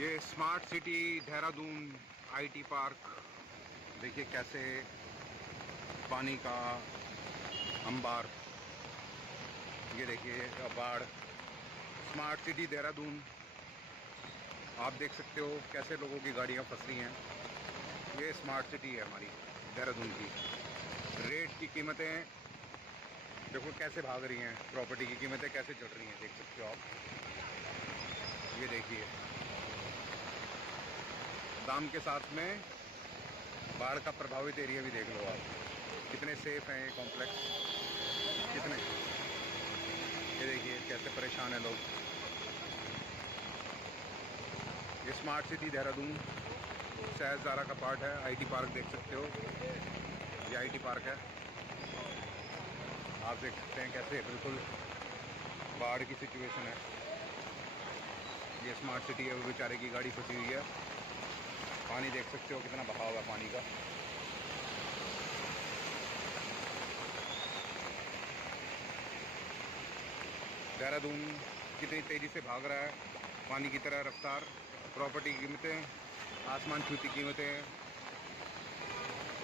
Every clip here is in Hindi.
ये smart city Dehradun IT park, देखिए कैसे पानी का अंबार। ये देखिए बाढ़। स्मार्ट सिटी देहरादून, आप देख सकते हो कैसे लोगों की गाड़ियां फंस रही हैं। ये स्मार्ट सिटी है हमारी देहरादून की। रेट की कीमतें देखो कैसे भाग रही हैं, प्रॉपर्टी की कीमतें कैसे चढ़ रही हैं, देख सकते हो आप। ये देखिए दाम के साथ में बाढ़ का प्रभावित एरिया भी देख लो आप, कितने सेफ हैं ये कॉम्प्लेक्स, कितने। ये देखिए कैसे परेशान है लोग। ये स्मार्ट सिटी देहरादून सहस्त्रधारा का पार्ट है। आईटी पार्क देख सकते हो, ये आईटी पार्क है। आप देख सकते हैं कैसे बिल्कुल बाढ़ की सिचुएशन है। ये स्मार्ट सिटी है, वो बेचारे की गाड़ी फंसी हुई है। पानी देख सकते हो कितना बहाव है पानी का। देहरादून कितनी तेज़ी से भाग रहा है पानी की तरह रफ्तार। प्रॉपर्टी की कीमतें आसमान छूती कीमतें,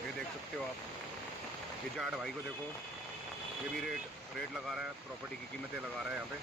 ये देख सकते हो आप। ये जाट भाई को देखो, ये भी रेट लगा रहा है, प्रॉपर्टी की कीमतें लगा रहा है यहाँ पे।